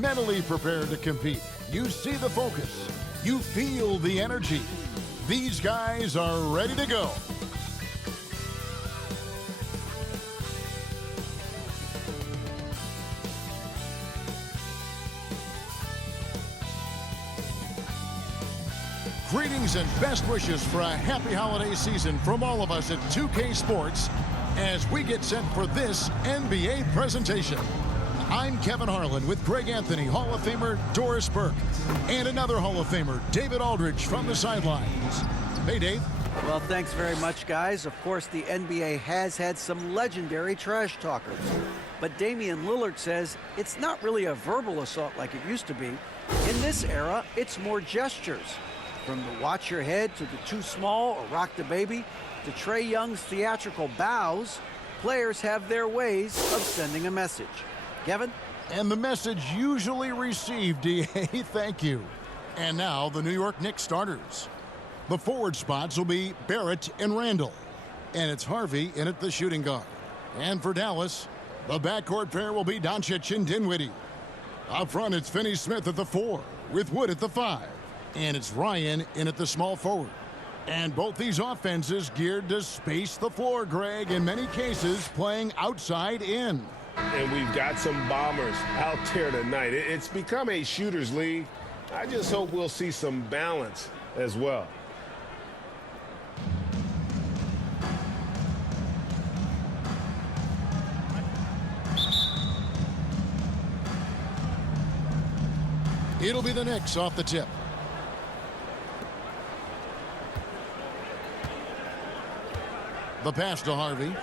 mentally prepared to compete. You see the focus. You feel the energy. These guys are ready to go. Greetings and best wishes for a happy holiday season from all of us at 2K Sports as we get set for this NBA presentation. I'm Kevin Harlan with Greg Anthony, Hall of Famer Doris Burke, and another Hall of Famer, David Aldridge, from the sidelines. Hey, Dave. Well, thanks very much, guys. Of course, the NBA has had some legendary trash talkers. But Damian Lillard says it's not really a verbal assault like it used to be. In this era, it's more gestures. From the watch your head to the too small or rock the baby to Trae Young's theatrical bows, players have their ways of sending a message. Kevin? And the message usually received, DA, thank you. And now the New York Knicks starters. The forward spots will be Barrett and Randall. And it's Harvey in at the shooting guard. And for Dallas, the backcourt pair will be Doncic and Dinwiddie. Up front, it's Finney-Smith at the 4, with Wood at the 5. And it's Ryan in at the small forward. And both these offenses geared to space the floor, Greg, in many cases playing outside in. And we've got some bombers out there tonight. It's become a shooter's league. I just hope we'll see some balance as well. It'll be the Knicks off the tip. The pass to Harvey.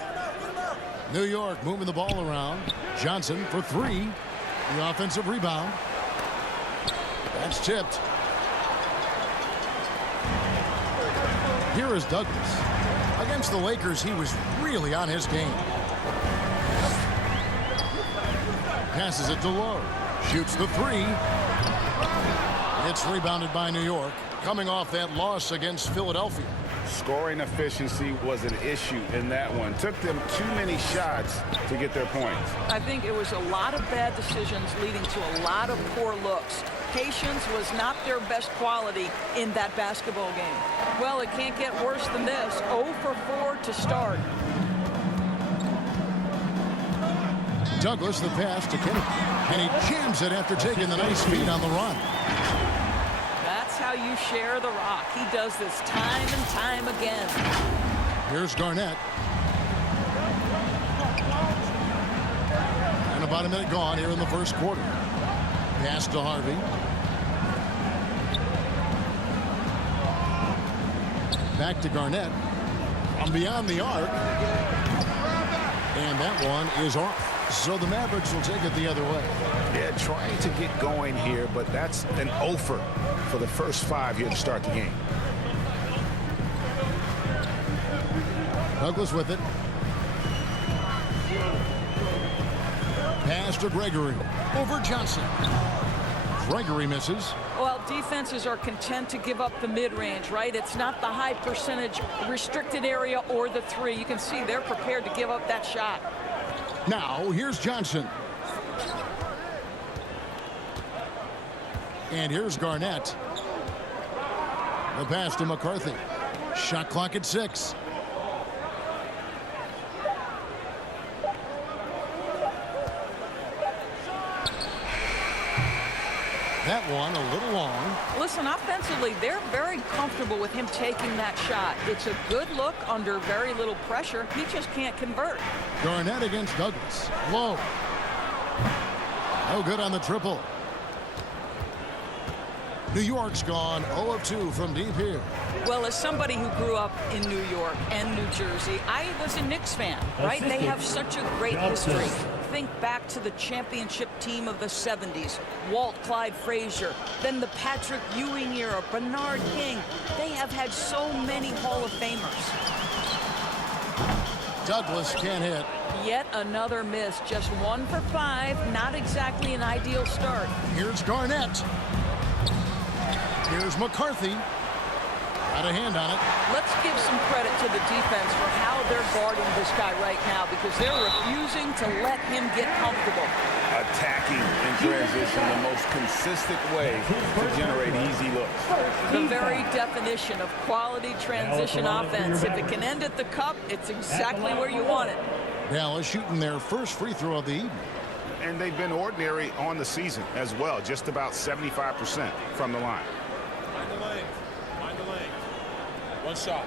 New York moving the ball around. Johnson for 3. The offensive rebound. That's tipped. Here is Douglas. Against the Lakers, he was really on his game. Passes it to Lowe. Shoots the 3. It's rebounded by New York, coming off that loss against Philadelphia. Scoring efficiency was an issue in that one. Took them too many shots to get their points. I think it was a lot of bad decisions leading to a lot of poor looks. Patience was not their best quality in that basketball game. Well, it can't get worse than this. 0 for 4 to start. Douglas, the pass to Kenny. And he jams it after taking the nice feed on the run. That's how you share the rock. He does this time and time again. Here's Garnett. And about a minute gone here in the first quarter. Pass to Harvey. Back to Garnett. From beyond the arc. And that one is off. So the Mavericks will take it the other way. Yeah, trying to get going here, but that's an offer for the first 5 here to start the game. Douglas with it. Pass to Gregory. Over Johnson. Gregory misses. Well, defenses are content to give up the mid-range, right? It's not the high percentage restricted area or the 3. You can see they're prepared to give up that shot. Now, here's Johnson. And here's Garnett. The pass to McCarthy. Shot clock at 6. That one a little long. Listen, offensively, they're very comfortable with him taking that shot. It's a good look under very little pressure. He just can't convert. Garnett against Douglas. Low. No good on the triple. New York's gone 0 of 2 from deep here. Well, as somebody who grew up in New York and New Jersey, I was a Knicks fan, right? They have such a great history. Think back to the championship team of the 70s. Walt Clyde Frazier, then the Patrick Ewing era, Bernard King. They have had so many Hall of Famers. Douglas can't hit. Yet another miss, just 1 for 5. Not exactly an ideal start. Here's Garnett. Here's McCarthy. Got a hand on it. Let's give some credit to the defense for how they're guarding this guy right now because they're refusing to let him get comfortable. Attacking in transition, the most consistent way to generate easy looks. The very definition of quality transition offense. If it can end at the cup, it's exactly where you want it. Dallas shooting their first free throw of the evening. And they've been ordinary on the season as well, just about 75% from the line. Find the lane. Find the lane. One shot.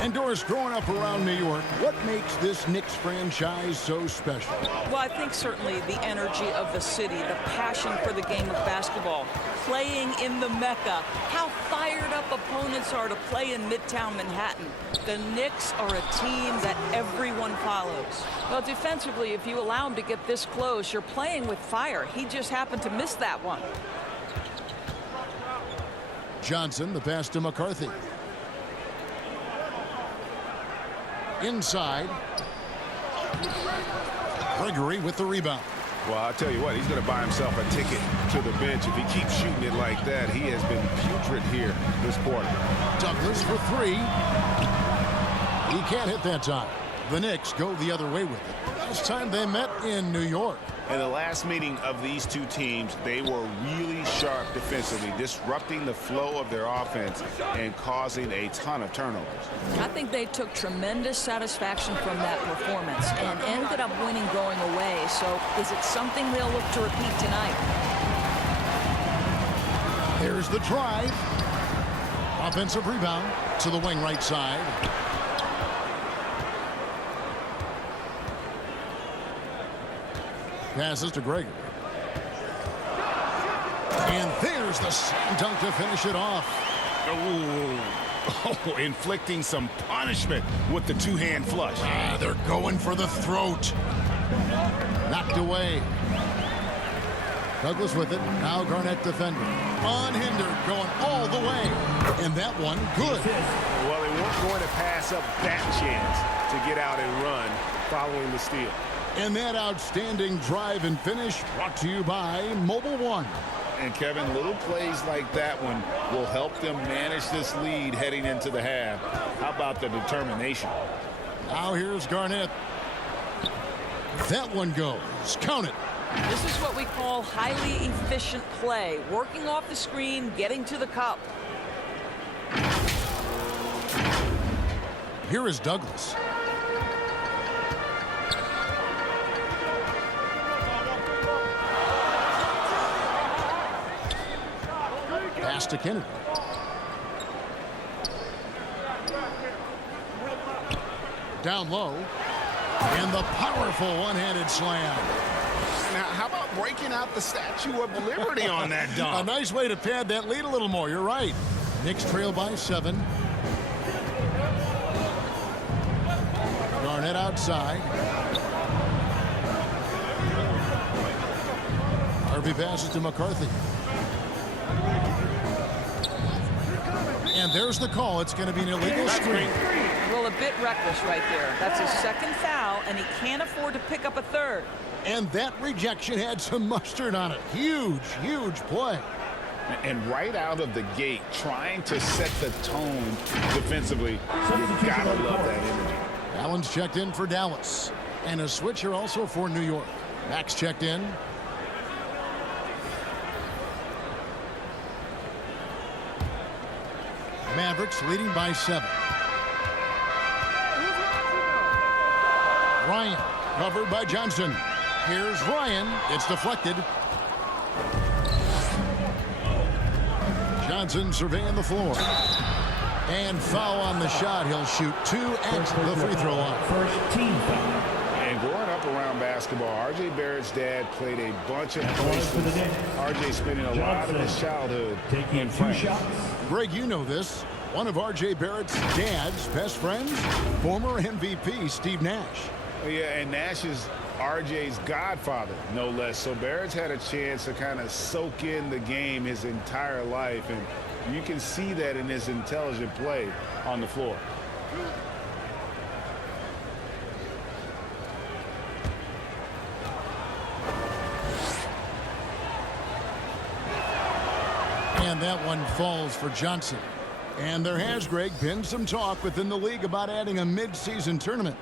And Doris, growing up around New York, what makes this Knicks franchise so special? Well, I think certainly the energy of the city, the passion for the game of basketball, playing in the Mecca, how fired up opponents are to play in Midtown Manhattan. The Knicks are a team that everyone follows. Well, defensively, if you allow him to get this close, you're playing with fire. He just happened to miss that one. Johnson, the pass to McCarthy. Inside. Gregory with the rebound. Well, I'll tell you what, he's going to buy himself a ticket to the bench. If he keeps shooting it like that, he has been putrid here this quarter. Douglas for three. He can't hit that time. The Knicks go the other way with it. Last time they met in New York. In the last meeting of these two teams, they were really sharp defensively, disrupting the flow of their offense and causing a ton of turnovers. I think they took tremendous satisfaction from that performance and ended up winning going away. So is it something they'll look to repeat tonight? There's the drive. Offensive rebound to the wing right side. Passes to Gregory. And there's the slam dunk to finish it off. Oh, inflicting some punishment with the two-hand flush. They're going for the throat. Knocked away. Douglas with it. Now Garnett defending. Unhindered, going all the way. And that one, good. Well, they weren't going to pass up that chance to get out and run following the steal. And that outstanding drive and finish brought to you by Mobile One. And Kevin, little plays like that one will help them manage this lead heading into the half. How about the determination? Now here's Garnett. That one goes. Count it. This is what we call highly efficient play. Working off the screen, getting to the cup. Here is Douglas. Pass to Kennedy. Down low. And the powerful one-handed slam. Now, how about breaking out the Statue of Liberty on that A dunk? nice way to pad that lead a little more. You're right. Knicks trail by 7. Garnett outside. Harvey passes to McCarthy. And there's the call. It's going to be an illegal screen. Well, a bit reckless right there. That's his second foul, and he can't afford to pick up a third. And that rejection had some mustard on it. Huge, huge play. And right out of the gate, trying to set the tone defensively, you gotta love that energy. Allen's checked in for Dallas. And a switcher also for New York. Max checked in. Mavericks leading by 7. Ryan covered by Johnson. Here's Ryan. It's deflected. Johnson surveying the floor. And foul on the shot. He'll shoot 2 at the free throw line. First team foul. And growing up around basketball, R.J. Barrett's dad played a bunch of places. R.J. spending a lot of his childhood taking in 2 France. shots. Greg, you know this. One of R.J. Barrett's dad's best friends, former MVP Steve Nash. Yeah, and Nash is RJ's godfather, no less. So Barrett's had a chance to kind of soak in the game his entire life, and you can see that in his intelligent play on the floor. And that one falls for Johnson. And there has, Greg, been some talk within the league about adding a mid-season tournament.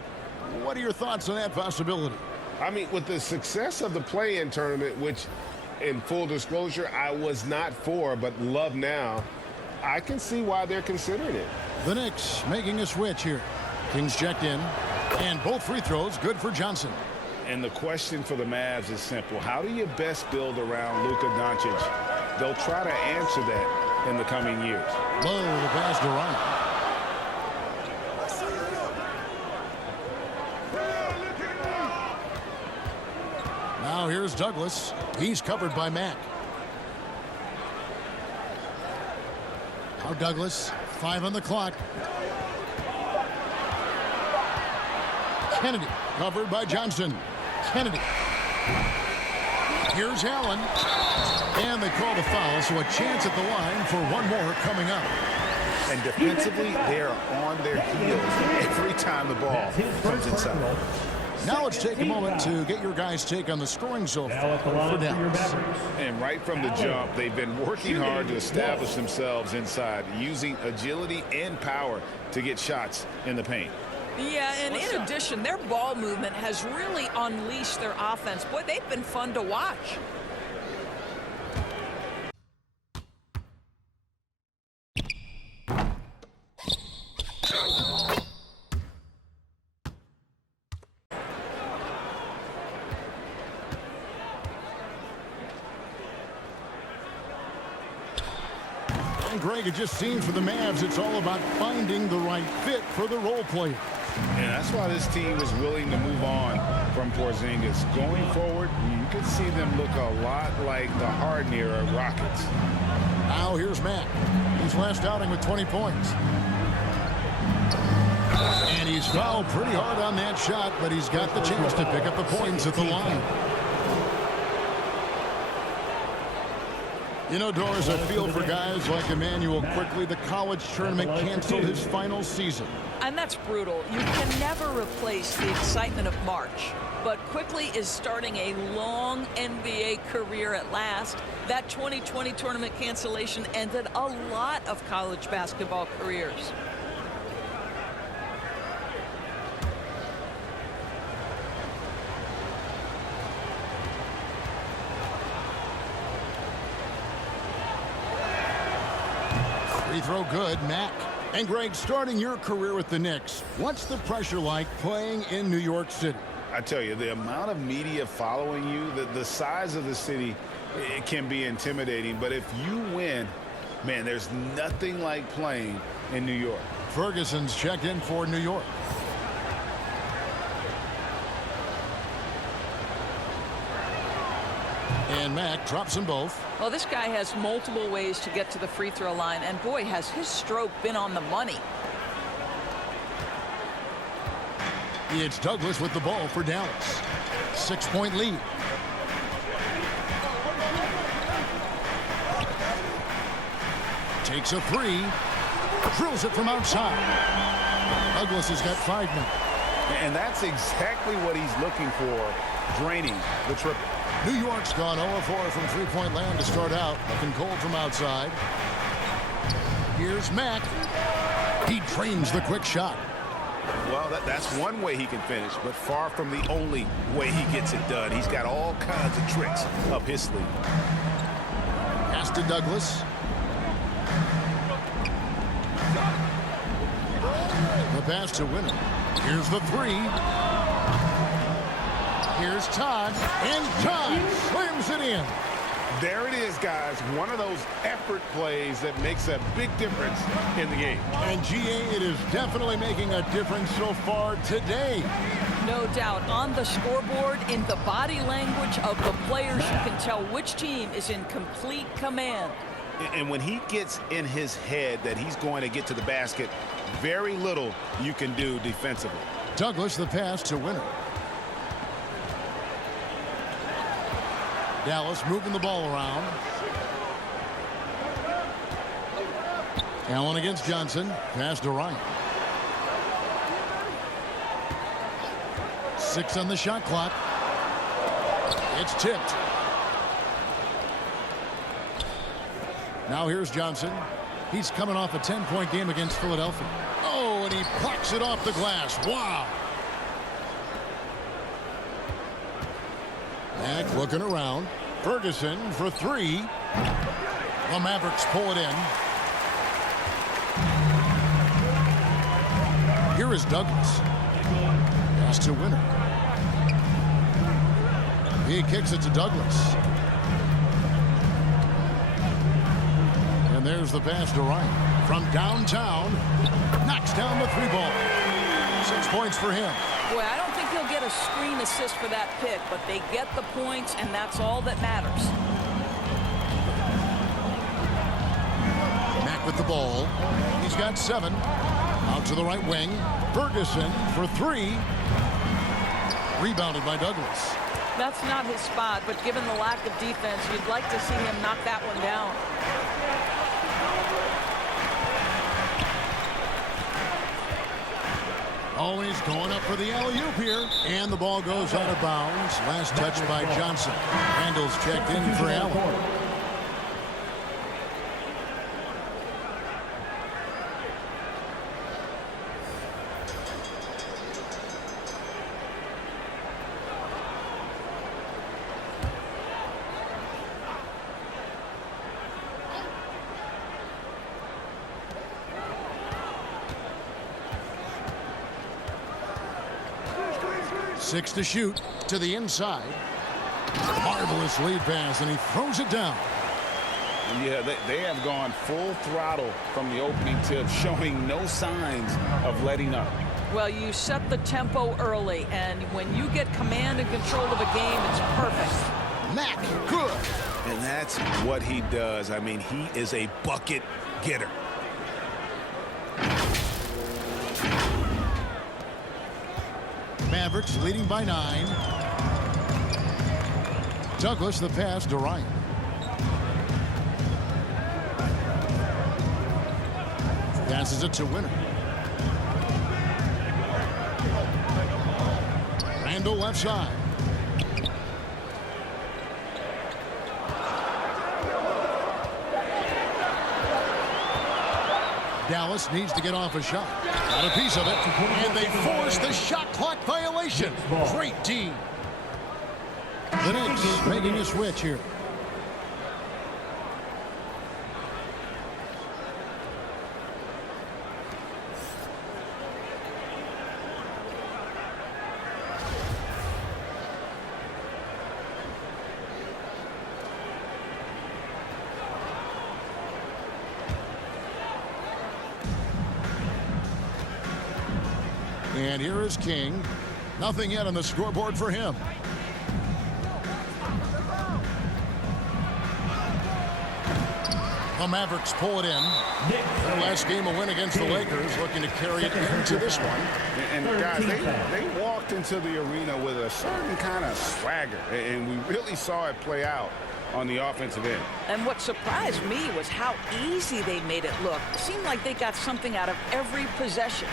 What are your thoughts on that possibility? I mean, with the success of the play-in tournament, which, in full disclosure, I was not for, but love now, I can see why they're considering it. The Knicks making a switch here. Kings checked in, and both free throws good for Johnson. And the question for the Mavs is simple. How do you best build around Luka Doncic? They'll try to answer that in the coming years. Low the pass to Ryan. Now here's Douglas. He's covered by Mack. Now Douglas, 5 on the clock. Kennedy, covered by Johnson. Kennedy. Here's Allen. And they call the foul, so a chance at the line for one more coming up. And defensively, they're on their heels every time the ball comes inside. Now let's take a moment to get your guys' take on the scoring so far for Dallas. And right from the jump, they've been working hard to establish themselves inside, using agility and power to get shots in the paint. Yeah, and in addition, their ball movement has really unleashed their offense. Boy, they've been fun to watch. Greg, it just seems for the Mavs it's all about finding the right fit for the role player. And that's why this team was willing to move on from Porzingis. Going forward, you could see them look a lot like the Harden era Rockets. Now here's Mack. His last outing with 20 points. And he's fouled pretty hard on that shot, but he's got the chance to pick up the points at the line. You know, Doris, I feel for guys like Emmanuel Quickly. The college tournament canceled his final season. And that's brutal. You can never replace the excitement of March. But Quickly is starting a long NBA career at last. That 2020 tournament cancellation ended a lot of college basketball careers. Free throw good, Mack. And Greg, starting your career with the Knicks, what's the pressure like playing in New York City? I tell you, the amount of media following you, the size of the city, it can be intimidating. But if you win, man, there's nothing like playing in New York. Ferguson's checked in for New York. And Mack drops them both. Well, this guy has multiple ways to get to the free throw line, and boy, has his stroke been on the money. It's Douglas with the ball for Dallas. 6-point lead. Takes a three. Drills it from outside. Douglas has got 5 minutes. And that's exactly what he's looking for, draining the triple. New York's gone 0-4 from three-point land to start out. Looking cold from outside. Here's Mack. He drains the quick shot. Well, that's one way he can finish, but far from the only way he gets it done. He's got all kinds of tricks up his sleeve. Pass to Douglas. The pass to Winner. Here's the three. Here's Todd, and Todd slams it in. There it is, guys. One of those effort plays that makes a big difference in the game. And GA, it is definitely making a difference so far today. No doubt. On the scoreboard, in the body language of the players, you can tell which team is in complete command. And when he gets in his head that he's going to get to the basket, very little you can do defensively. Douglas the pass to Winner. Dallas moving the ball around. Allen against Johnson. Pass to Ryan. 6 on the shot clock. It's tipped. Now here's Johnson. He's coming off a 10-point game against Philadelphia. Oh, and he plucks it off the glass. Wow. Mack looking around. Ferguson for 3. The Mavericks pull it in. Here is Douglas. Pass to Winner. He kicks it to Douglas. And there's the pass to Ryan. From downtown, knocks down the 3-ball. 6 points for him. Boy, I don't think he'll get a screen assist for that pick, but they get the points, and that's all that matters. Mack with the ball. He's got 7. Out to the right wing. Ferguson for 3. Rebounded by Douglas. That's not his spot, but given the lack of defense, you'd like to see him knock that one down. Oh, he's going up for the alley-oop here. And the ball goes out of bounds. Last touch by Johnson. Randall's checked in for Allen. Six to shoot to the inside. Marvelous lead pass, and he throws it down. Yeah, they have gone full throttle from the opening tip, showing no signs of letting up. Well, you set the tempo early, and when you get command and control of a game, it's perfect. Mack, good. And that's what he does. I mean, he is a bucket getter. Mavericks leading by 9. Douglas the pass to Ryan. Passes it to Winner. Randall left side. Dallas needs to get off a shot. Got a piece of it, and they force the shot clock violation. Great D. The Knicks making a switch here. And here is King. Nothing yet on the scoreboard for him. The Mavericks pull it in. Their last game, a win against the Lakers, looking to carry it into this one. And guys, they walked into the arena with a certain kind of swagger, and we really saw it play out on the offensive end. And what surprised me was how easy they made it look. It seemed like they got something out of every possession.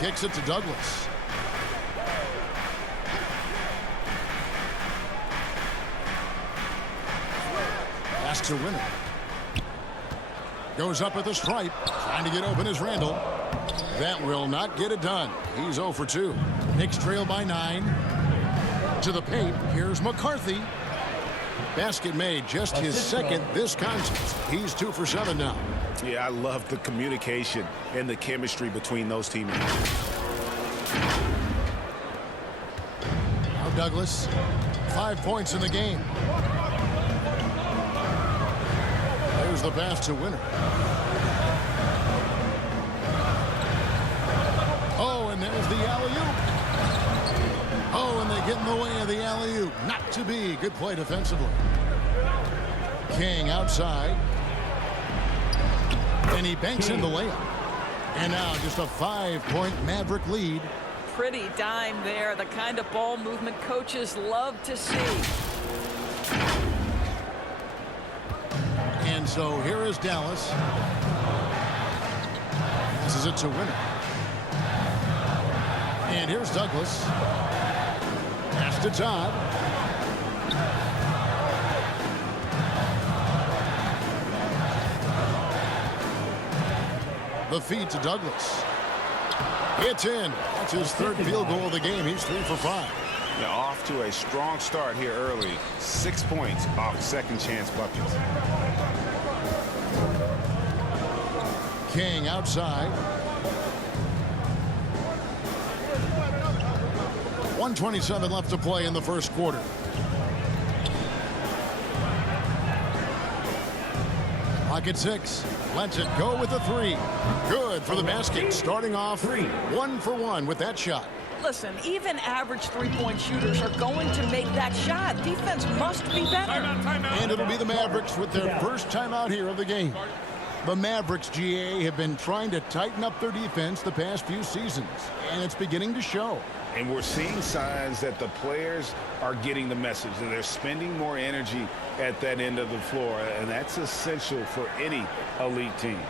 Kicks it to Douglas. Pass to Winner. Goes up at the stripe. Trying to get open is Randall. That will not get it done. He's 0 for 2. Knicks trail by 9. To the paint. Here's McCarthy. Basket made, just his second this contest. He's 2 for 7 now. Yeah, I love the communication and the chemistry between those teammates. Now Douglas, 5 points in the game. There's the pass to Winner. Oh, and there's the alley-oop. Oh, and they get in the way of the alley-oop. Not to be. Good play defensively. King outside. And he banks in the layup. And now just a 5-point Maverick lead. Pretty dime there, the kind of ball movement coaches love to see. And so here is Dallas. Passes it to Winner. And here's Douglas. Pass to Todd. The feed to Douglas. It's in. That's his third field goal of the game. He's 3 for 5. Now off to a strong start here early. 6 points off second chance buckets. King outside. 1:27 left to play in the first quarter. Pocket 6. Lets it go with a 3. Good for the basket. Starting off 1 for 1 with that shot. Listen, even average three-point shooters are going to make that shot. Defense must be better. Timeout. And it'll be the Mavericks with their first timeout here of the game. The Mavericks, GA, have been trying to tighten up their defense the past few seasons, and it's beginning to show. And we're seeing signs that the players are getting the message, and they're spending more energy at that end of the floor, and that's essential for any elite team.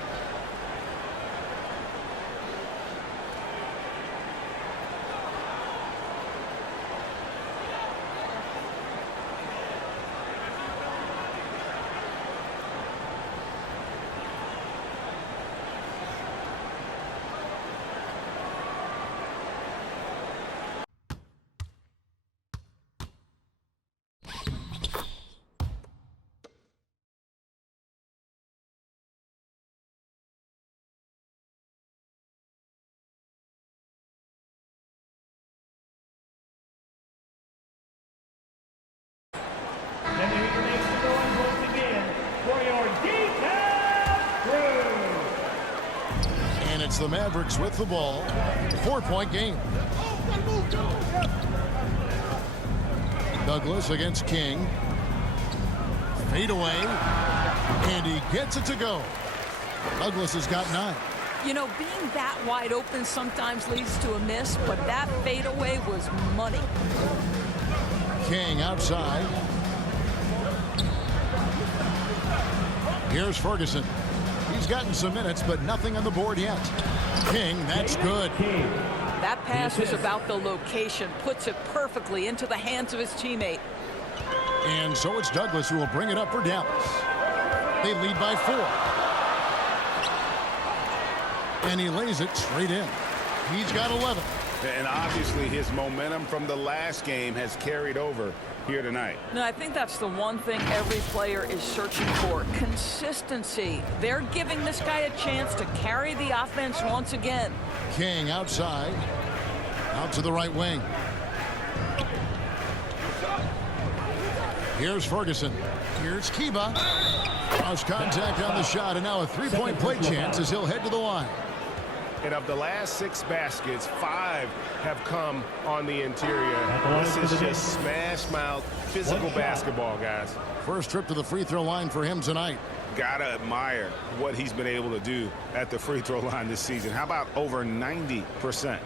And the Knicks are going once again for your defense crew. And it's the Mavericks with the ball. 4-point game. Douglas against King. Fade away. And he gets it to go. Douglas has got 9. You know, being that wide open sometimes leads to a miss, but that fadeaway was money. King outside. Here's Ferguson. He's gotten some minutes, but nothing on the board yet. King, that's good. That pass was about the location, puts it perfectly into the hands of his teammate. And so it's Douglas who will bring it up for Dallas. They lead by 4. And he lays it straight in. He's got 11. And obviously his momentum from the last game has carried over here tonight. No, I think that's the one thing every player is searching for. Consistency. They're giving this guy a chance to carry the offense once again. King outside. Out to the right wing. Here's Ferguson. Here's Kiba. Cross contact on the shot, and now a 3-point play chance as he'll head to the line. And of the last 6 baskets, 5 have come on the interior. This is just smash mouth physical basketball, guys. First trip to the free throw line for him tonight. Gotta admire what he's been able to do at the free throw line this season. How about over 90%?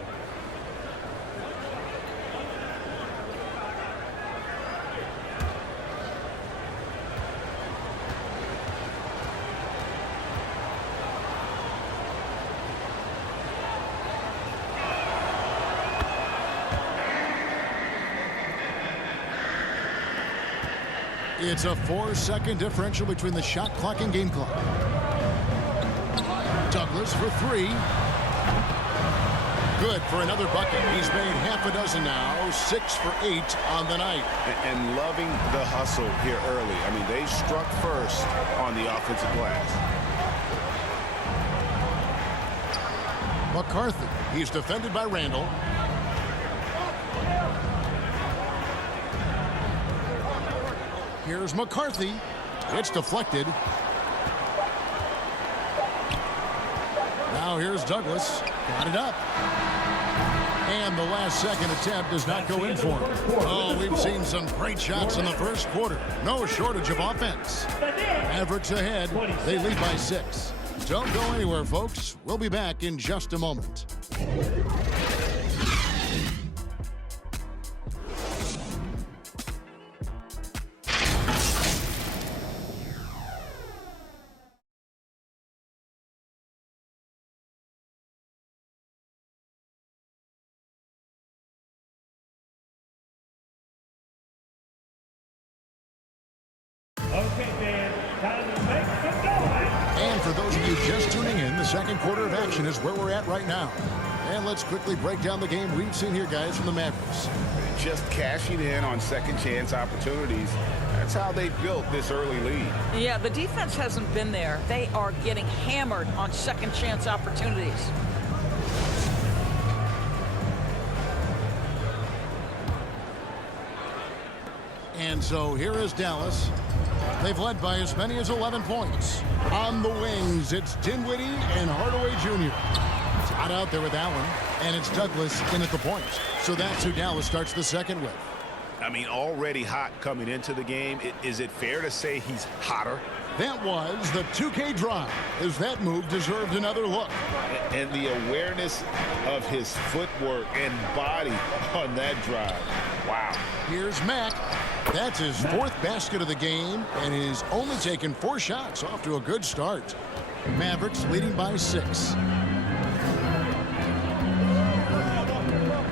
It's a 4-second differential between the shot clock and game clock. Douglas for 3. Good for another bucket. He's made half a dozen now. 6 for 8 on the night. And loving the hustle here early. I mean, they struck first on the offensive glass. McCarthy. He's defended by Randall. Here's McCarthy. It's deflected. Now here's Douglas. Got it up. And the last-second attempt does not go in for him. Oh, we've seen some great shots in the first quarter. No shortage of offense. Mavericks ahead. They lead by 6. Don't go anywhere, folks. We'll be back in just a moment. Okay, fans, time to make some noise. And for those of you just tuning in, the second quarter of action is where we're at right now. And let's quickly break down the game we've seen here, guys, from the Mavericks. Just cashing in on second chance opportunities. That's how they built this early lead. Yeah, the defense hasn't been there. They are getting hammered on second chance opportunities. And so here is Dallas. They've led by as many as 11 points. On the wings, it's Dinwiddie and Hardaway Jr. It's hot out there with Allen, and it's Douglas in at the point. So that's who Dallas starts the second with. I mean, already hot coming into the game. Is it fair to say he's hotter? That was the 2K drive, as that move deserved another look. And the awareness of his footwork and body on that drive. Wow. Here's Mack. That's his 4th basket of the game, and he's only taken 4 shots. Off to a good start. Mavericks leading by 6.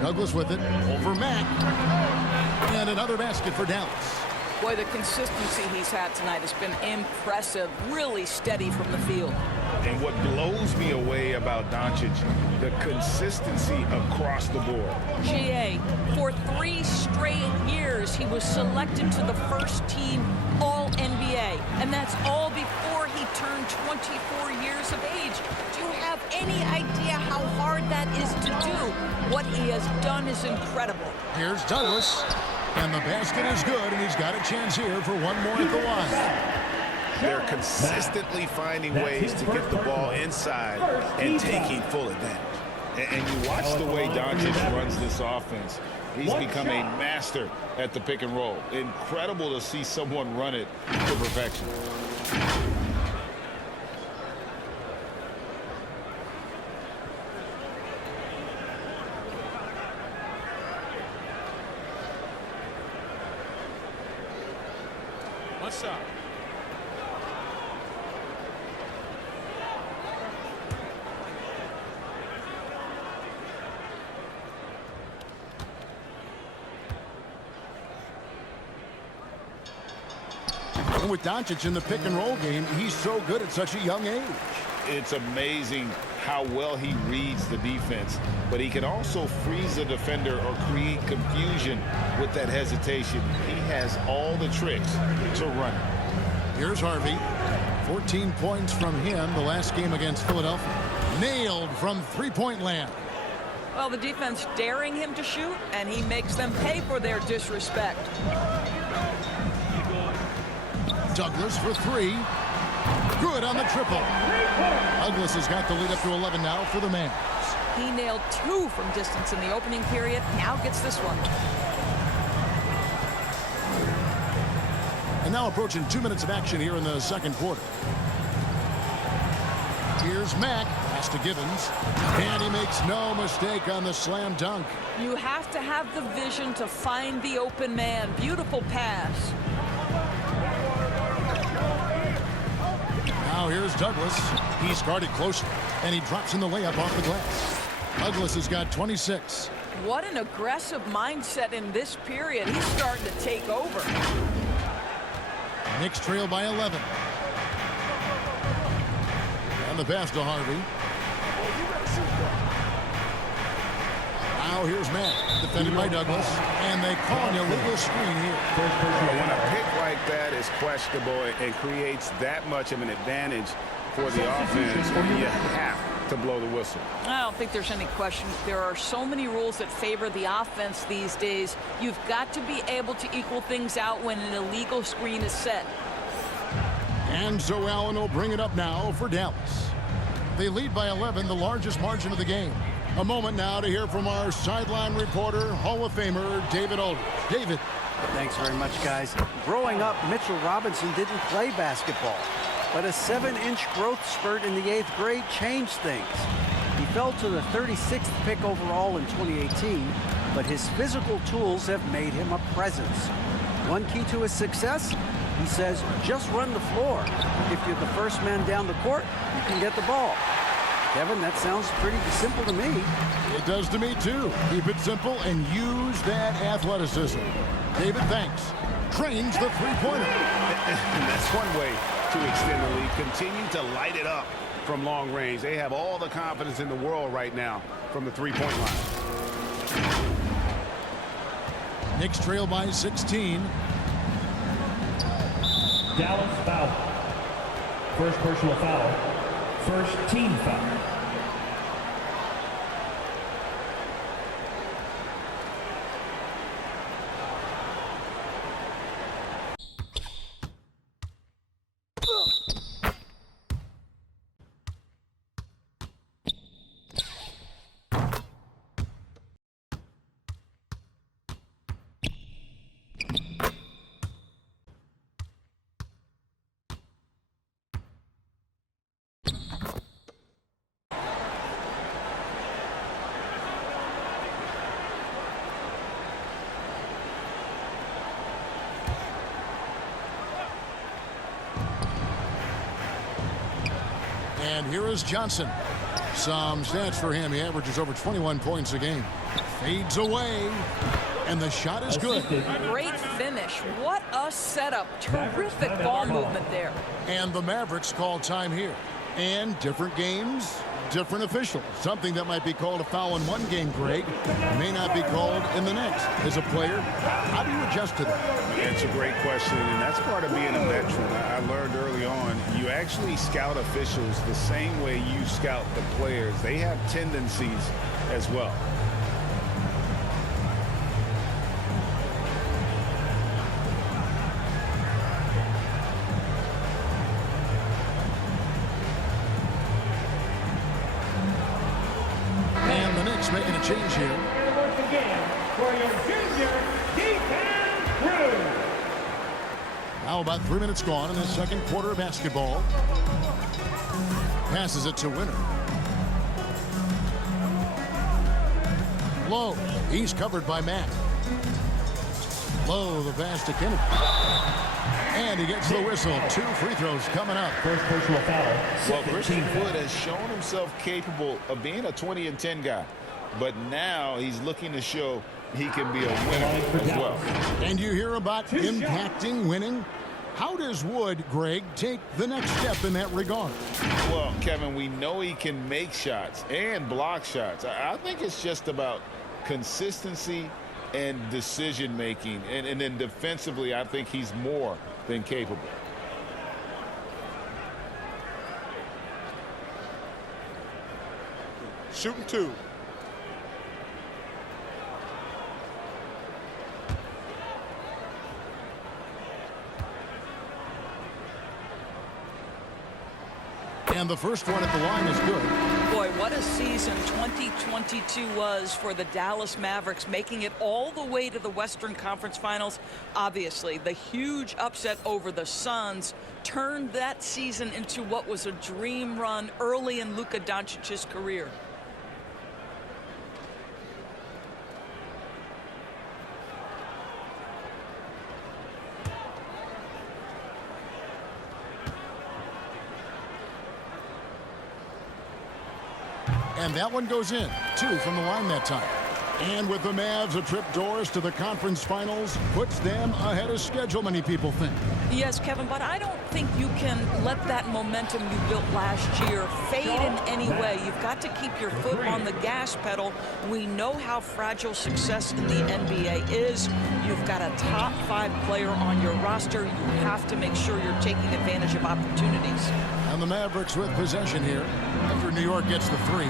Douglas with it over Mack. And another basket for Dallas. Boy, the consistency he's had tonight has been impressive. Really steady from the field. And what blows me away about Doncic, the consistency across the board. GA, for 3 straight years, he was selected to the first team All-NBA. And that's all before he turned 24 years of age. Do you have any idea how hard that is to do? What he has done is incredible. Here's Douglas. And the basket is good, and he's got a chance here for one more at the line. They're consistently finding ways to get the ball inside and taking full advantage. And you watch the way Doncic runs this offense. He's become a master at the pick and roll. Incredible to see someone run it to perfection. What's up? And with Doncic in the pick and roll game, he's so good at such a young age. It's amazing how well he reads the defense, but he can also freeze a defender or create confusion with that hesitation. He has all the tricks to run it. Here's Harvey. 14 points from him the last game against Philadelphia. Nailed from three-point land. Well, the defense daring him to shoot, and he makes them pay for their disrespect. Douglas for 3. Good on the triple. Douglas has got the lead up to 11 now for the Mavs. He nailed 2 from distance in the opening period. Now gets this one. And now approaching 2 minutes of action here in the second quarter. Here's Mack. Pass to Gibbons. And he makes no mistake on the slam dunk. You have to have the vision to find the open man. Beautiful pass. Now here's Douglas. He's guarded closely, and he drops in the layup off the glass. Douglas has got 26. What an aggressive mindset in this period. He's starting to take over. Knicks trail by 11. And the pass to Harvey. Now here's Matt, defended by Douglas, and they call an illegal screen here. When a pick like that is questionable and creates that much of an advantage for the offense, you have to blow the whistle. I don't think there's any question. There are so many rules that favor the offense these days. You've got to be able to equal things out when an illegal screen is set. And so Allen will bring it up now for Dallas. They lead by 11, the largest margin of the game. A moment now to hear from our sideline reporter, Hall of Famer David Aldridge. David. Thanks very much, guys. Growing up, Mitchell Robinson didn't play basketball, but a 7-inch growth spurt in the 8th grade changed things. He fell to the 36th pick overall in 2018, but his physical tools have made him a presence. One key to his success, he says, just run the floor. If you're the first man down the court, you can get the ball. Kevin, that sounds pretty simple to me. It does to me, too. Keep it simple and use that athleticism. David, thanks. Trains the three-pointer. That's one way to extend the lead. Continue to light it up from long range. They have all the confidence in the world right now from the three-point line. Knicks trail by 16. Dallas foul. First personal foul. First team foul. And here is Johnson. Some stats for him. He averages over 21 points a game. Fades away. And the shot is good. Great finish. What a setup. Terrific ball movement there. And the Mavericks call time here. And different games, different officials. Something that might be called a foul in one game, Greg, may not be called in the next. As a player, how do you adjust to that? It's a great question, and that's part of being a veteran. I learned early on, you actually scout officials the same way you scout the players. They have tendencies as well. Making a change here. Once again, for your junior, Ethan Cruz. Now about 3 minutes gone in the second quarter of basketball. Passes it to Winner. Low. He's covered by Mack. Low, the pass to Kennedy. And he gets the whistle. 2 free throws coming up. First personal foul. Well, Christian Wood has shown himself capable of being a 20-10 guy. But now he's looking to show he can be a winner as well. And you hear about impacting winning? How does Wood, Greg, take the next step in that regard? Well, Kevin, we know he can make shots and block shots. I think it's just about consistency and decision-making. And then defensively, I think he's more than capable. Shooting 2. And the first one at the line is good. Boy, what a season 2022 was for the Dallas Mavericks, making it all the way to the Western Conference Finals. Obviously, the huge upset over the Suns turned that season into what was a dream run early in Luka Doncic's career. And that one goes in. 2 from the line that time. And with the Mavs, a trip doors to the conference finals puts them ahead of schedule, many people think. Yes, Kevin, but I don't think you can let that momentum you built last year fade in any way. You've got to keep your foot on the gas pedal. We know how fragile success in the NBA is. You've got a top 5 player on your roster. You have to make sure you're taking advantage of opportunities. And the Mavericks with possession here after New York gets the 3.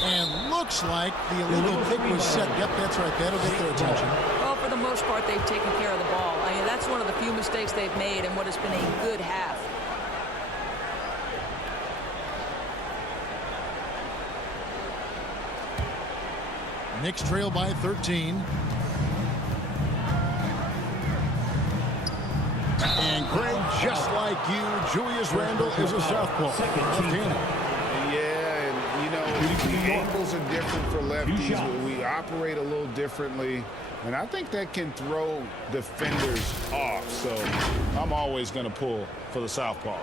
And looks like the illegal kick was set. Yep, that's right. That'll get their attention. Well, for the most part, they've taken care of the ball. I mean, that's one of the few mistakes they've made in what has been a good half. Knicks trail by 13. And Greg, just like you, Julius Randle is a southpaw. Left-handed. Yeah, and you know, the angles are different for lefties. We operate a little differently, and I think that can throw defenders off. So I'm always going to pull for the southpaw.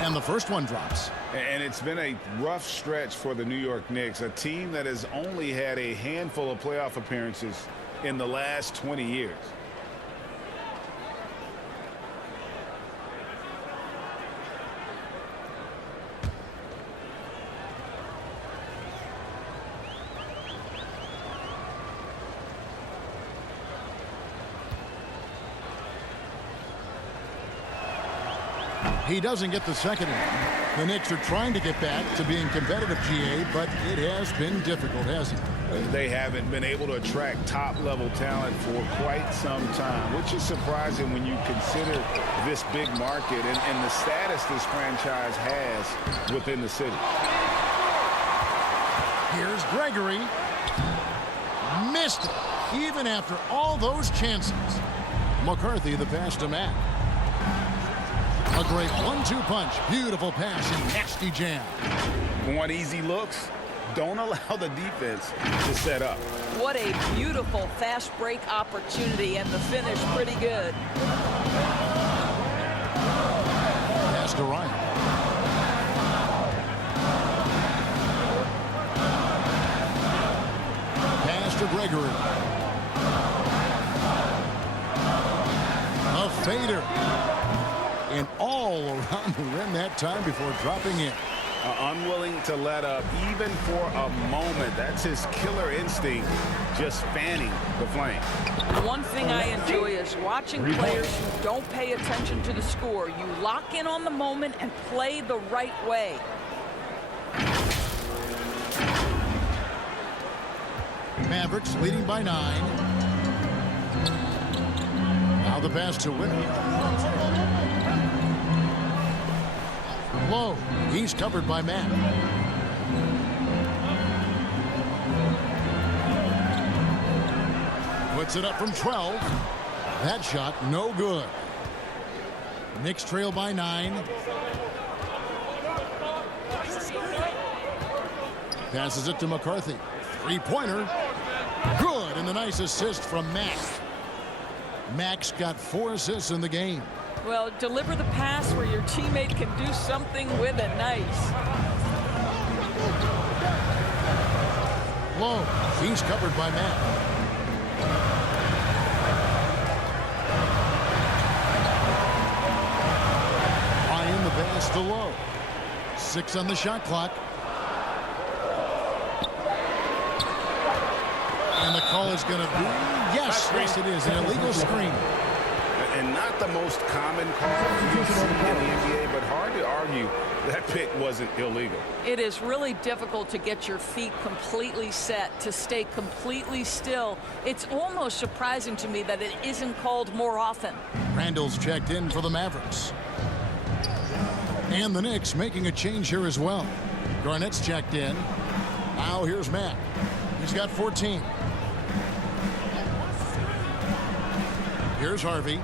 And the first one drops. And it's been a rough stretch for the New York Knicks, a team that has only had a handful of playoff appearances in the last 20 years. He doesn't get the second one. The Knicks are trying to get back to being competitive, GA, but it has been difficult, hasn't it? They haven't been able to attract top-level talent for quite some time, which is surprising when you consider this big market and the status this franchise has within the city. Here's Gregory. Missed it, even after all those chances. McCarthy, the pass to Matt. A great 1-2 punch. Beautiful pass and nasty jam. Want easy looks? Don't allow the defense to set up. What a beautiful fast break opportunity, and the finish pretty good. Pass to Ryan. Pass to Gregory. A fader. And all around the rim that time before dropping in. Unwilling to let up even for a moment. That's his killer instinct, just fanning the flame. One thing I enjoy is watching players who don't pay attention to the score. You lock in on the moment and play the right way. Mavericks leading by 9. Now the pass to Winner. Low. He's covered by Matt. Puts it up from 12. That shot no good. Knicks trail by 9. Passes it to McCarthy. Three-pointer. Good, and a nice assist from Mack. Mack's got 4 assists in the game. Well, deliver the pass where your teammate can do something with it. Nice. Low. He's covered by Matt. Ryan the pass to Low. 6 on the shot clock. And the call is going to be, yes, it is, an illegal screen. And not the most common call you see in the NBA, but hard to argue that pick wasn't illegal. It is really difficult to get your feet completely set, to stay completely still. It's almost surprising to me that it isn't called more often. Randall's checked in for the Mavericks. And the Knicks making a change here as well. Garnett's checked in. Now here's Matt. He's got 14. Here's Harvey.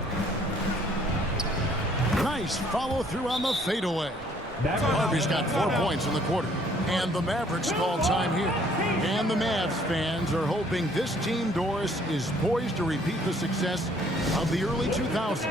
Nice follow through on the fadeaway. Harvey's got 4 points in the quarter. And the Mavericks call time here. And the Mavs fans are hoping this team, Doris, is poised to repeat the success of the early 2000s.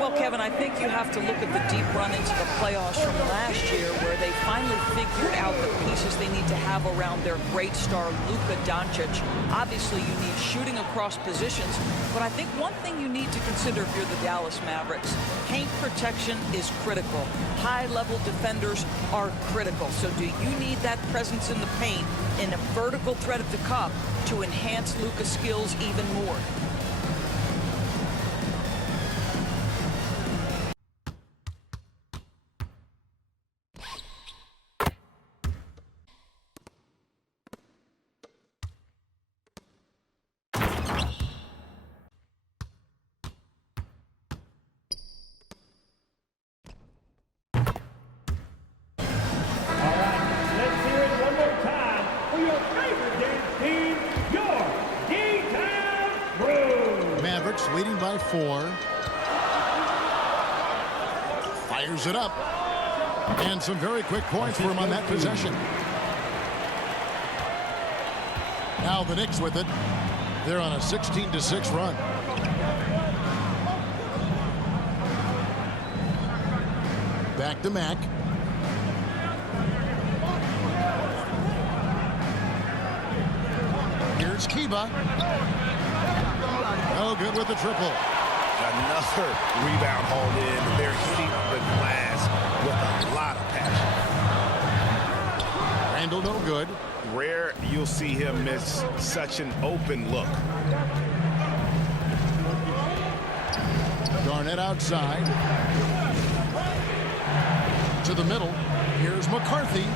Well, Kevin, I think you have to look at the deep run into the playoffs from last year, where they finally figured out the pieces they need to have around their great star, Luka Doncic. Obviously, you need shooting across positions, but I think one thing you need to consider if you're the Dallas Mavericks, paint protection is critical. High-level defenders are critical. So do you need that presence in the paint and a vertical threat at the cup to enhance Luka's skills even more. Leading by 4. Fires it up. And some very quick points for him on that possession. Now the Knicks with it. They're on a 16-6 run. Back to Mack. Here's Kiba. No good with the triple. Another rebound hauled in. They're hitting the glass with a lot of passion. Randall no good. Rare you'll see him miss such an open look. Garnett outside. To the middle. Here's McCarthy.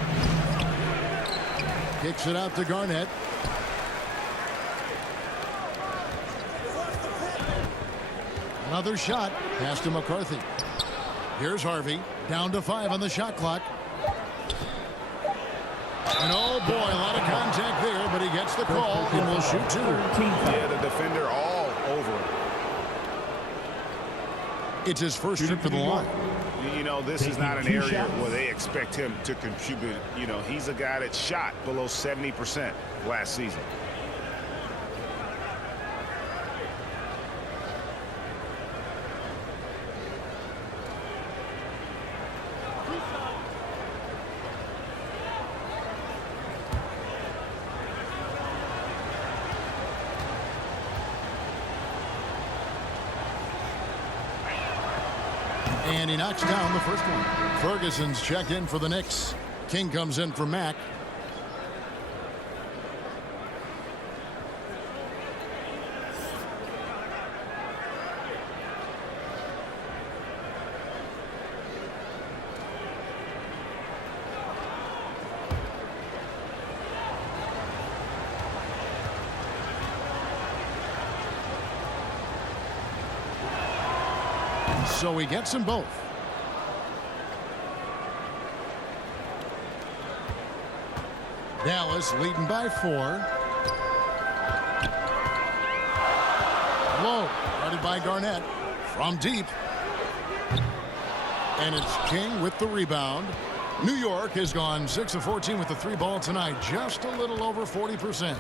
Kicks it out to Garnett. Another shot. Pass to McCarthy. Here's Harvey. Down to 5 on the shot clock. And oh boy, a lot of contact there, but he gets the call and will shoot 2. Yeah, the defender all over him. It's his first trip to the line. You know, this is not an area where they expect him to contribute. You know, he's a guy that shot below 70% last season. And he knocks down the first one. Ferguson's checked in for the Knicks. King comes in for Mack. So he gets them both. Dallas leading by 4. Low, guarded by Garnett from deep. And it's King with the rebound. New York has gone 6 of 14 with the 3-ball tonight, just a little over 40%.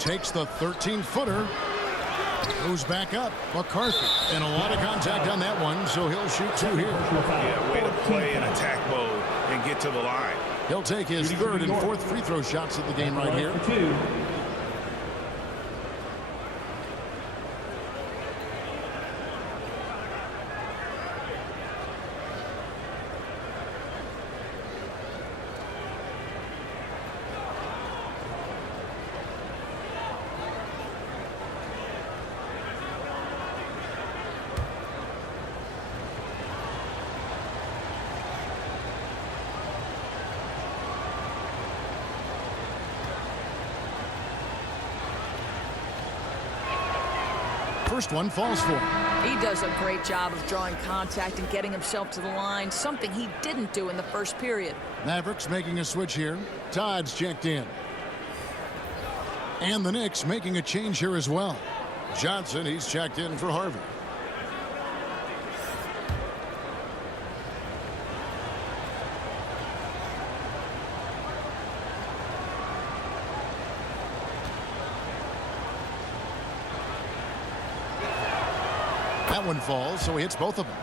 Takes the 13-footer. Moves back up. McCarthy. And a lot of contact on that one, so he'll shoot 2 here. Yeah, way to play in attack mode and get to the line. He'll take his 3rd and 4th free throw shots of the game right here. First one falls for him. He does a great job of drawing contact and getting himself to the line, something he didn't do in the first period. Mavericks making a switch here. Todd's checked in. And the Knicks making a change here as well. Johnson, he's checked in for Harvey. That one falls, so he hits both of them.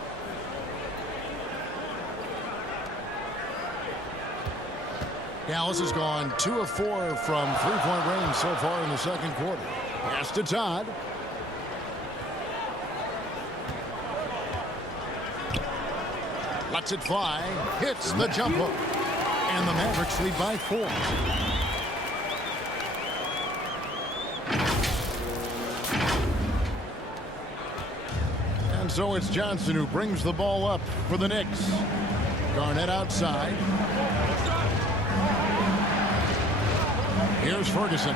Dallas has gone 2 of 4 from 3-point range so far in the second quarter. Pass to Todd. Lets it fly. Hits the jump hook. And the Mavericks lead by 4. And so it's Johnson who brings the ball up for the Knicks. Garnett outside. Here's Ferguson.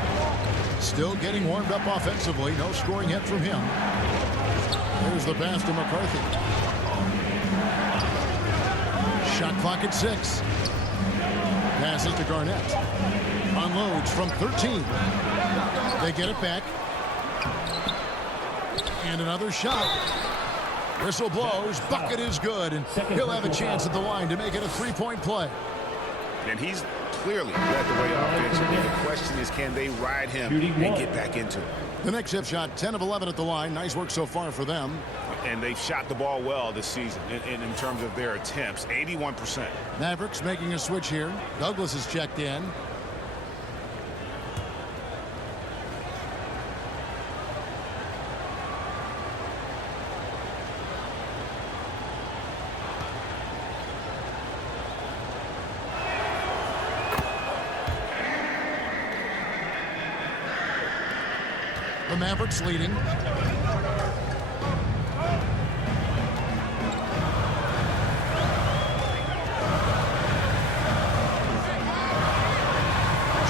Still getting warmed up offensively. No scoring yet from him. Here's the pass to McCarthy. Shot clock at 6. Passes to Garnett. Unloads from 13. They get it back. And another shot. Whistle blows. Bucket is good. And he'll have a chance at the line to make it a 3-point play. And he's clearly led the way offensively. The question is, can they ride him and get back into it? The Knicks have shot 10 of 11 at the line. Nice work so far for them. And they've shot the ball well this season in terms of their attempts. 81%. Mavericks making a switch here. Douglas is checked in. The Mavericks leading.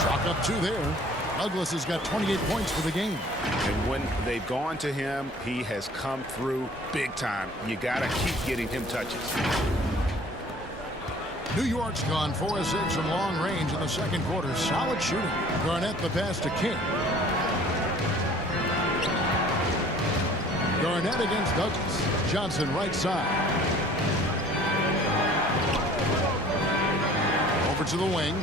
Chalk up 2 there. Douglas has got 28 points for the game. And when they've gone to him, he has come through big time. You got to keep getting him touches. New York's gone 4 of 6 from long range in the second quarter. Solid shooting. Garnett the pass to King. Garnett against Douglas. Johnson right side. Over to the wing.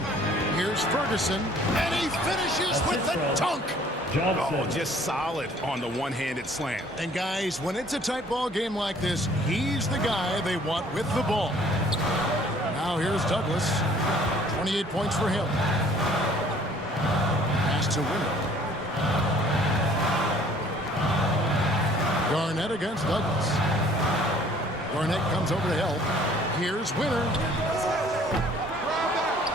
Here's Ferguson. And he finishes with the dunk. Oh, just solid on the one-handed slam. And guys, when it's a tight ball game like this, he's the guy they want with the ball. Now here's Douglas. 28 points for him. Pass to Winner. Garnett against Douglas. Garnett comes over to help. Here's Winner.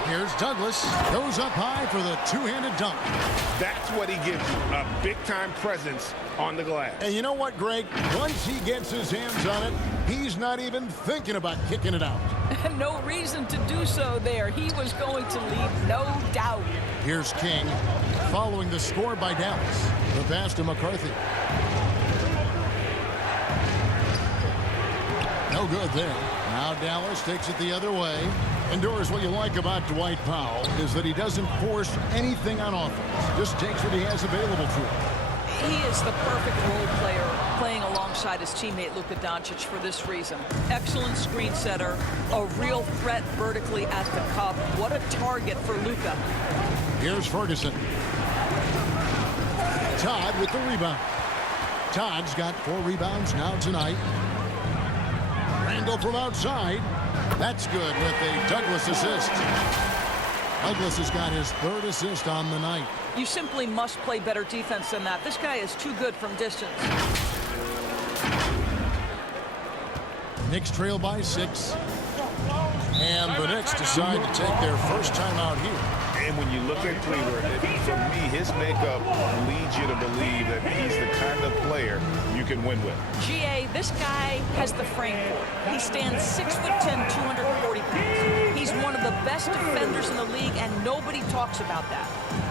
Here's Douglas. Goes up high for the two-handed dunk. That's what he gives you, a big-time presence on the glass. And you know what, Greg? Once he gets his hands on it, he's not even thinking about kicking it out. No reason to do so there. He was going to leave, no doubt. Here's King following the score by Dallas. The pass to McCarthy. No good there. Now Dallas takes it the other way. And Doris, what you like about Dwight Powell is that he doesn't force anything on offense. Just takes what he has available to him. He is the perfect role player playing alongside his teammate Luka Doncic for this reason. Excellent screen setter, a real threat vertically at the cup. What a target for Luka. Here's Ferguson. Todd with the rebound. Todd's got 4 rebounds now tonight. Randall from outside. That's good with a Douglas assist. Douglas has got his 3rd assist on the night. You simply must play better defense than that. This guy is too good from distance. Knicks trail by 6. And the Knicks decide to take their first time out here. And when you look at Cleaver, for me, his makeup leads you to believe that he's the kind of player you can win with. GA, this guy has the frame for it. He stands 6'10", 240 pounds. He's one of the best defenders in the league, and nobody talks about that.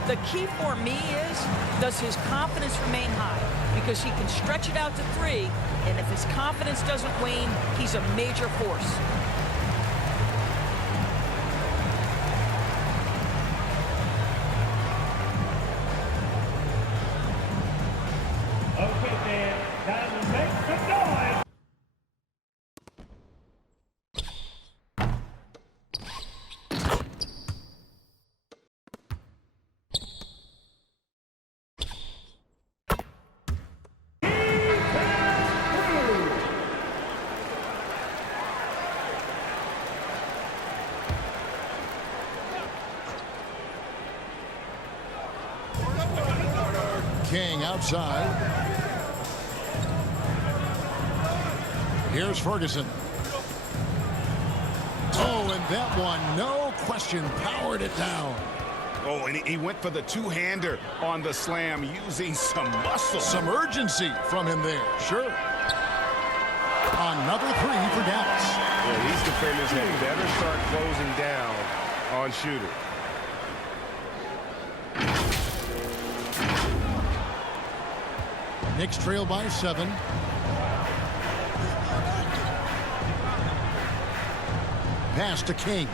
The key for me is, does his confidence remain high? Because he can stretch it out to 3, and if his confidence doesn't wane, he's a major force. Okay, man. Time to make some noise. King outside. Here's Ferguson. Oh, and that one, no question, powered it down. Oh, and he went for the two-hander on the slam using some muscle. Some urgency from him there, sure. Another three for Dallas. Yeah, these defenders had better start closing down on Shooter. Knicks trail by 7. Pass to King.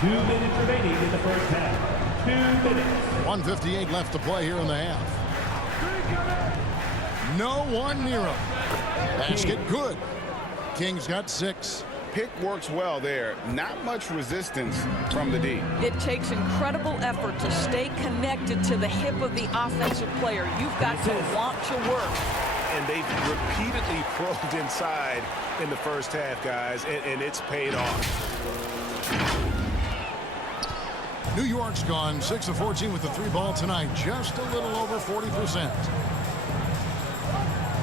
2 minutes remaining in the first half. 2 minutes. 1:58 left to play here in the half. No one near him. Basket good. King's got 6. Pick works well there. Not much resistance from the D. It takes incredible effort to stay connected to the hip of the offensive player. You've got to want to work. And they've repeatedly probed inside in the first half, guys, and it's paid off. New York's gone 6 of 14 with the 3 ball tonight. Just a little over 40%.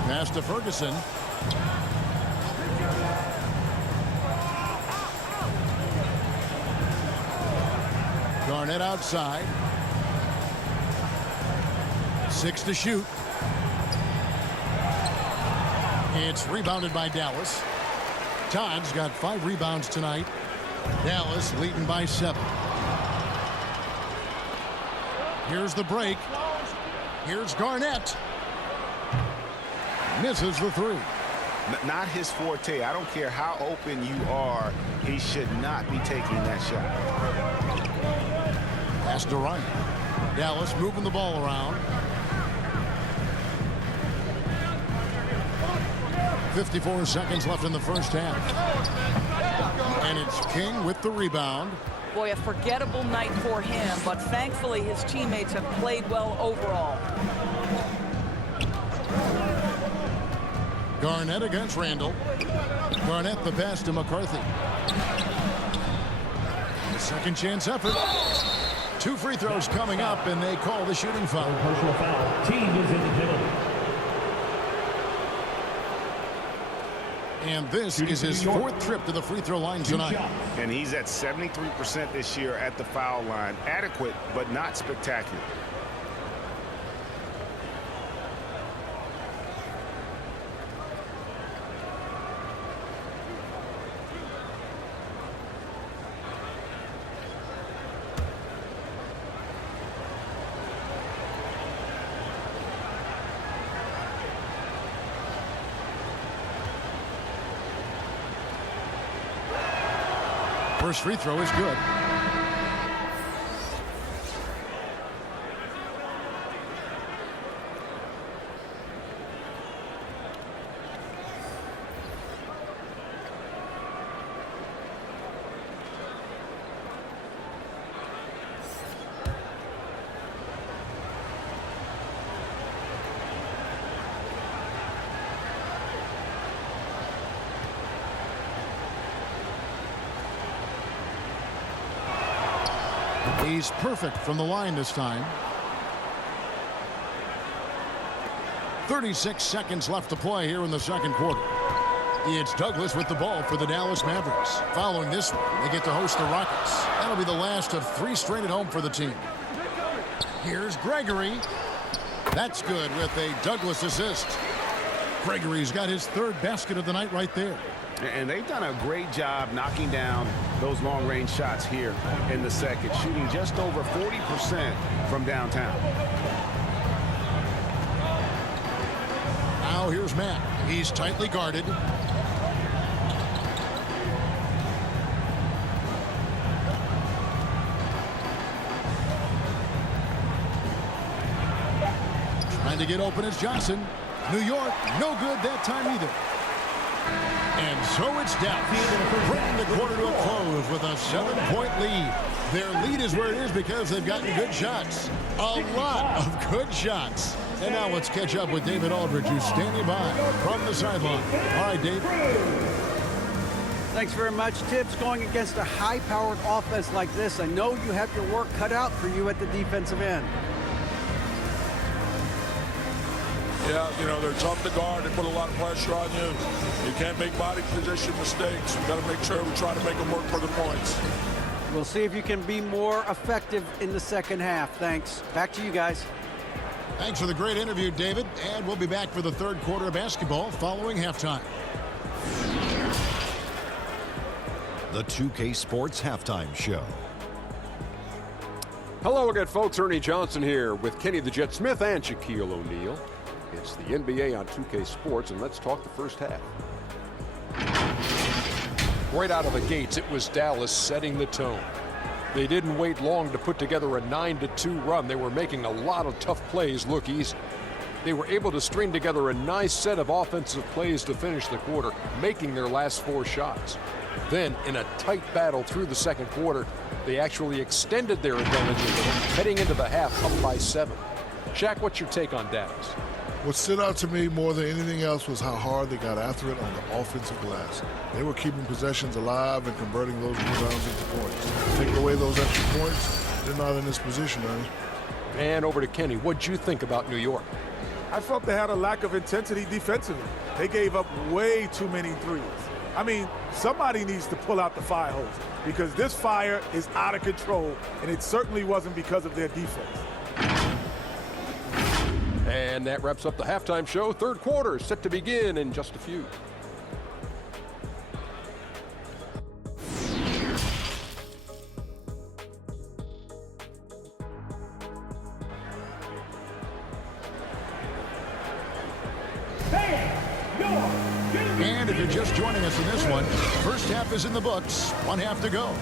Pass to Ferguson. Garnett outside. 6 to shoot. It's rebounded by Dallas. Todd's got 5 rebounds tonight. Dallas leading by 7. Here's the break. Here's Garnett. Misses the 3. Not his forte. I don't care how open you are. He should not be taking that shot. Pass to Ryan. Dallas moving the ball around. 54 seconds left in the first half. And it's King with the rebound. Boy, a forgettable night for him, but thankfully his teammates have played well overall. Garnett against Randall. Garnett the pass to McCarthy. The second chance effort. 2 free throws coming up, and they call the shooting foul. Personal foul. Team is in the penalty. And this is his 4th trip to the free throw line tonight. And he's at 73% this year at the foul line. Adequate, but not spectacular. First free throw is good. He's perfect from the line this time. 36 seconds left to play here in the second quarter. It's Douglas with the ball for the Dallas Mavericks. Following this one, they get to host the Rockets. That'll be the last of 3 straight at home for the team. Here's Gregory. That's good with a Douglas assist. Gregory's got his 3rd basket of the night right there. And they've done a great job knocking down those long-range shots here in the second, shooting just over 40% from downtown. Now here's Matt. He's tightly guarded. Trying to get open is Johnson. New York, no good that time either. And so it's Dallas, bringing the quarter to a close with a 7-point lead. Their lead is where it is because they've gotten good shots. A lot of good shots. And now let's catch up with David Aldridge, who's standing by from the sideline. All right, Dave. Thanks very much, Tibbs. Going against a high-powered offense like this, I know you have your work cut out for you at the defensive end. Yeah, you know, they're tough to guard. They put a lot of pressure on you. You can't make body position mistakes. We've got to make sure we try to make them work for the points. We'll see if you can be more effective in the second half. Thanks. Back to you guys. Thanks for the great interview, David. And we'll be back for the third quarter of basketball following halftime. The 2K Sports Halftime Show. Hello again, folks. Ernie Johnson here with Kenny the Jet Smith and Shaquille O'Neal. It's the NBA on 2K Sports, and let's talk the first half. Right out of the gates, it was Dallas setting the tone. They didn't wait long to put together a 9-2 run. They were making a lot of tough plays look easy. They were able to string together a nice set of offensive plays to finish the quarter, making their last 4 shots. Then, in a tight battle through the second quarter, they actually extended their advantage a little, heading into the half up by 7. Shaq, what's your take on Dallas? What stood out to me more than anything else was how hard they got after it on the offensive glass. They were keeping possessions alive and converting those rebounds into points. Take away those extra points, they're not in this position, Ernie. And over to Kenny. What'd you think about New York? I felt they had a lack of intensity defensively. They gave up way too many threes. I mean, somebody needs to pull out the fire hose because this fire is out of control, and it certainly wasn't because of their defense. And that wraps up the halftime show. Third quarter set to begin in just a few. And if you're just joining us in this one, first half is in the books. 1 half to go.